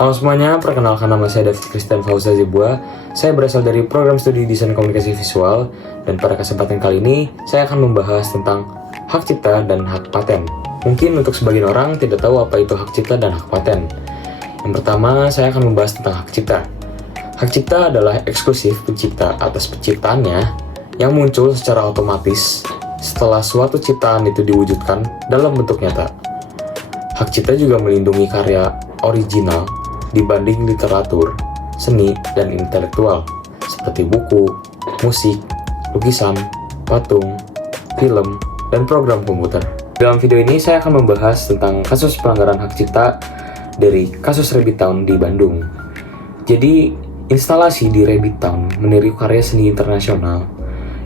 Halo semuanya, perkenalkan nama saya David Christian Fauza Zebua. Saya berasal dari program studi Desain Komunikasi Visual, dan pada kesempatan kali ini saya akan membahas tentang hak cipta dan hak paten. Mungkin untuk sebagian orang tidak tahu apa itu hak cipta dan hak paten. Yang pertama, saya akan membahas tentang hak cipta. Hak cipta adalah eksklusif pencipta atas penciptaannya yang muncul secara otomatis setelah suatu ciptaan itu diwujudkan dalam bentuk nyata. Hak cipta juga melindungi karya original dibanding literatur, seni, dan intelektual seperti buku, musik, lukisan, patung, film, dan program komputer. Dalam video ini saya akan membahas tentang kasus pelanggaran hak cipta dari kasus Rabbit Town di Bandung. Jadi, instalasi di Rabbit Town meniru karya seni internasional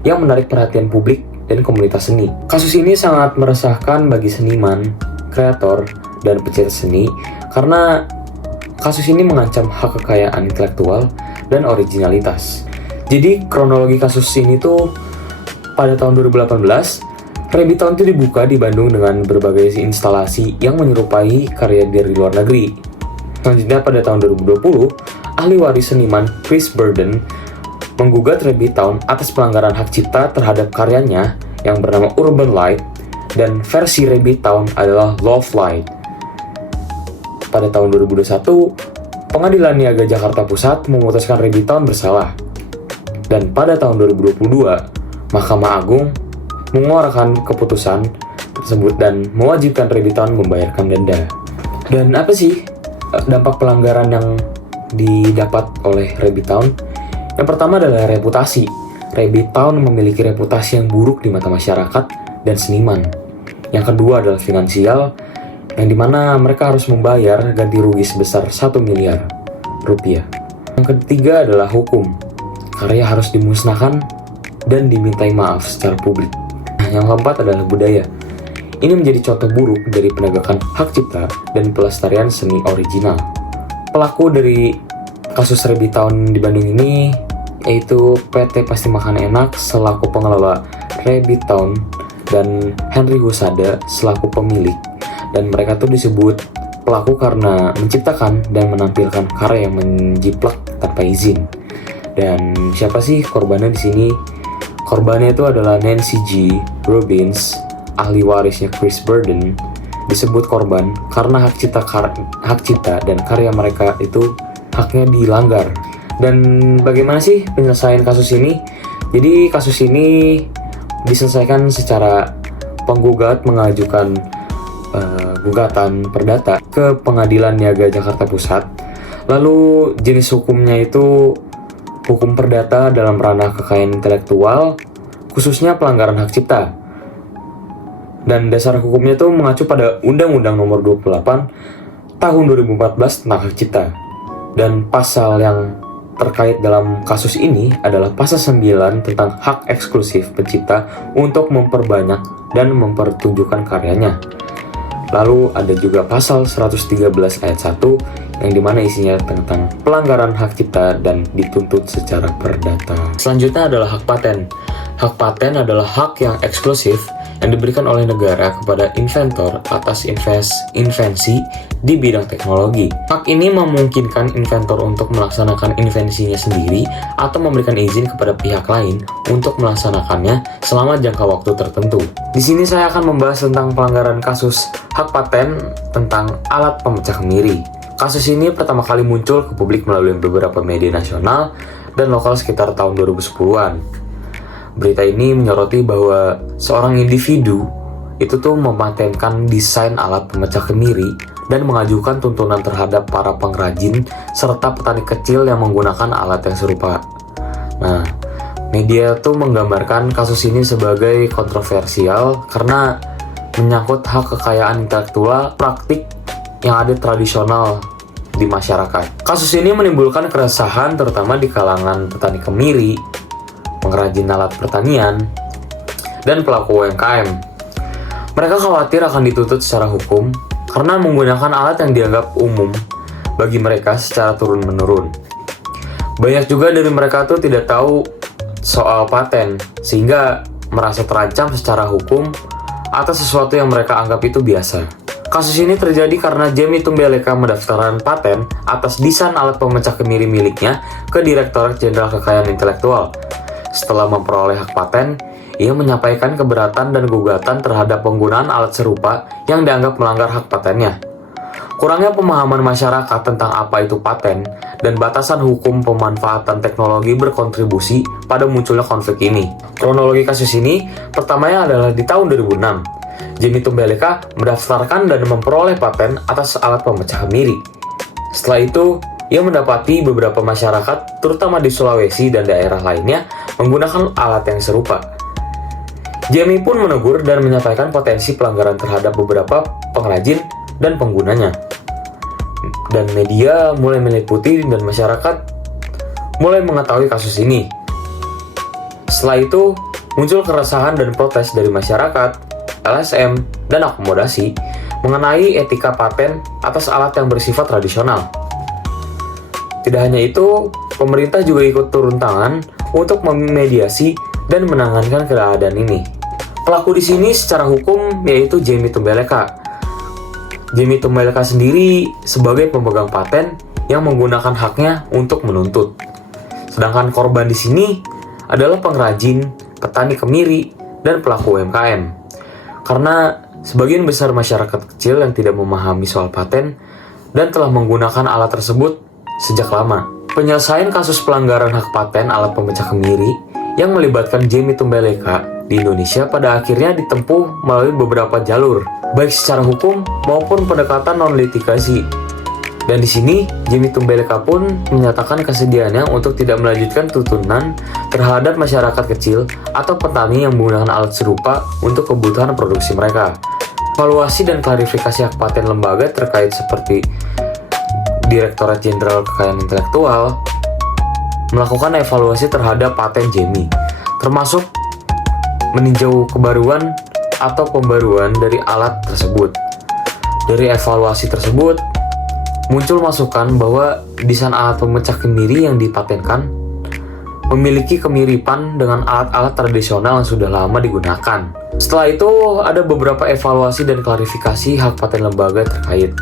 yang menarik perhatian publik dan komunitas seni. Kasus ini sangat meresahkan bagi seniman, kreator, dan pecinta seni karena kasus ini mengancam hak kekayaan intelektual dan originalitas. Jadi kronologi kasus ini tuh pada tahun 2018, Rabbit Town itu dibuka di Bandung dengan berbagai instalasi yang menyerupai karya dari luar negeri. Selanjutnya pada tahun 2020, ahli waris seniman Chris Burden menggugat Rabbit Town atas pelanggaran hak cipta terhadap karyanya yang bernama Urban Light dan versi Rabbit Town adalah Love Light. Pada tahun 2021, Pengadilan Niaga Jakarta Pusat memutuskan Rabbit Town bersalah. Dan pada tahun 2022, Mahkamah Agung mengeluarkan keputusan tersebut dan mewajibkan Rabbit Town membayarkan denda. Dan apa sih dampak pelanggaran yang didapat oleh Rabbit Town? Yang pertama adalah reputasi. Rabbit Town memiliki reputasi yang buruk di mata masyarakat dan seniman. Yang kedua adalah finansial, yang dimana mereka harus membayar ganti rugi sebesar 1 miliar rupiah. Yang ketiga adalah hukum. Karya harus dimusnahkan dan dimintai maaf secara publik. Yang keempat adalah budaya. Ini menjadi contoh buruk dari penegakan hak cipta dan pelestarian seni original. Pelaku dari kasus Rabbit Town di Bandung ini yaitu PT Pasti Makan Enak selaku pengelola Rabbit Town dan Henry Husada selaku pemilik. Dan mereka tuh disebut pelaku karena menciptakan dan menampilkan karya yang menjiplak tanpa izin. Dan siapa sih korbannya di sini? Korbannya itu adalah Nancy G. Robbins, ahli warisnya Chris Burden. Disebut korban karena hak cipta dan karya mereka itu haknya dilanggar. Dan bagaimana sih penyelesaian kasus ini? Jadi kasus ini diselesaikan secara penggugat mengajukan gugatan perdata ke Pengadilan Niaga Jakarta Pusat. Lalu jenis hukumnya itu hukum perdata dalam ranah kekayaan intelektual, khususnya pelanggaran hak cipta. Dan dasar hukumnya itu mengacu pada Undang-Undang Nomor 28 Tahun 2014 tentang hak cipta. Dan pasal yang terkait dalam kasus ini adalah pasal 9 tentang hak eksklusif pencipta untuk memperbanyak dan mempertunjukkan karyanya. Lalu ada juga pasal 113 ayat 1 yang dimana isinya tentang pelanggaran hak cipta dan dituntut secara perdata. Selanjutnya adalah hak paten. Hak paten adalah hak yang eksklusif yang diberikan oleh negara kepada inventor atas invensi di bidang teknologi. Hak ini memungkinkan inventor untuk melaksanakan invensinya sendiri atau memberikan izin kepada pihak lain untuk melaksanakannya selama jangka waktu tertentu. Di sini saya akan membahas tentang pelanggaran kasus hak paten tentang alat pemecah kemiri. Kasus ini pertama kali muncul ke publik melalui beberapa media nasional dan lokal sekitar tahun 2010-an. Berita ini menyoroti bahwa seorang individu itu tuh mematenkan desain alat pemecah kemiri dan mengajukan tuntutan terhadap para pengrajin serta petani kecil yang menggunakan alat yang serupa. Nah, media tuh menggambarkan kasus ini sebagai kontroversial karena menyangkut hak kekayaan intelektual praktik yang ada tradisional di masyarakat. Kasus ini menimbulkan keresahan terutama di kalangan petani kemiri, pengrajin alat pertanian, dan pelaku UMKM. Mereka khawatir akan dituntut secara hukum karena menggunakan alat yang dianggap umum bagi mereka secara turun-menurun. Banyak juga dari mereka tuh tidak tahu soal paten, sehingga merasa terancam secara hukum atas sesuatu yang mereka anggap itu biasa. Kasus ini terjadi karena Jamie Tumbeleka mendaftarkan paten atas desain alat pemecah kemiri miliknya ke Direktorat Jenderal Kekayaan Intelektual. Setelah memperoleh hak paten, ia menyampaikan keberatan dan gugatan terhadap penggunaan alat serupa yang dianggap melanggar hak patennya. Kurangnya pemahaman masyarakat tentang apa itu paten dan batasan hukum pemanfaatan teknologi berkontribusi pada munculnya konflik ini. Kronologi kasus ini pertamanya adalah di tahun 2006. Jamie Tumbeleka mendaftarkan dan memperoleh paten atas alat pemecah kemiri. Setelah itu, ia mendapati beberapa masyarakat, terutama di Sulawesi dan daerah lainnya, menggunakan alat yang serupa. Jamie pun menegur dan menyampaikan potensi pelanggaran terhadap beberapa pengrajin dan penggunanya. Dan media mulai meliputi dan masyarakat mulai mengetahui kasus ini. Setelah itu, muncul keresahan dan protes dari masyarakat, LSM, dan akomodasi mengenai etika paten atas alat yang bersifat tradisional. Tidak hanya itu, pemerintah juga ikut turun tangan untuk memediasi dan menangankan keadaan ini. Pelaku di sini secara hukum yaitu Jamie Tumbeleka. Jamie Tumbeleka sendiri sebagai pemegang paten yang menggunakan haknya untuk menuntut. Sedangkan korban di sini adalah pengrajin, petani kemiri, dan pelaku UMKM. Karena sebagian besar masyarakat kecil yang tidak memahami soal paten dan telah menggunakan alat tersebut sejak lama. Penyelesaian kasus pelanggaran hak paten alat pemecah kemiri yang melibatkan Jamie Tumbeleka di Indonesia pada akhirnya ditempuh melalui beberapa jalur, baik secara hukum maupun pendekatan non-litigasi. Dan di sini, Jamie Tumbeleka pun menyatakan kesediaannya untuk tidak melanjutkan tuntutan terhadap masyarakat kecil atau petani yang menggunakan alat serupa untuk kebutuhan produksi mereka. Evaluasi dan klarifikasi hak paten lembaga terkait seperti Direktorat Jenderal Kekayaan Intelektual melakukan evaluasi terhadap paten Jamie, termasuk meninjau kebaruan atau pembaruan dari alat tersebut. Dari evaluasi tersebut, muncul masukan bahwa desain alat pemecah kemiri yang dipatenkan memiliki kemiripan dengan alat-alat tradisional yang sudah lama digunakan. Setelah itu, ada beberapa evaluasi dan klarifikasi hak paten lembaga terkait.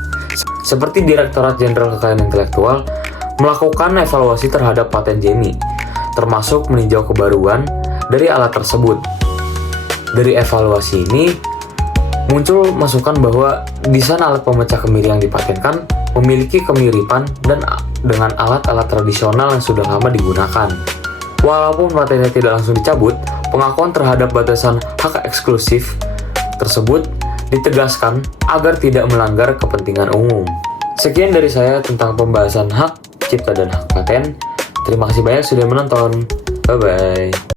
Seperti Direktorat Jenderal Kekayaan Intelektual melakukan evaluasi terhadap paten Jamie, termasuk meninjau kebaruan dari alat tersebut. Dari evaluasi ini, muncul masukan bahwa desain alat pemecah kemiri yang dipatenkan memiliki kemiripan dan dengan alat-alat tradisional yang sudah lama digunakan. Walaupun patennya tidak langsung dicabut, pengakuan terhadap batasan hak eksklusif tersebut ditegaskan agar tidak melanggar kepentingan umum. Sekian dari saya tentang pembahasan hak cipta dan hak paten. Terima kasih banyak sudah menonton. Bye-bye.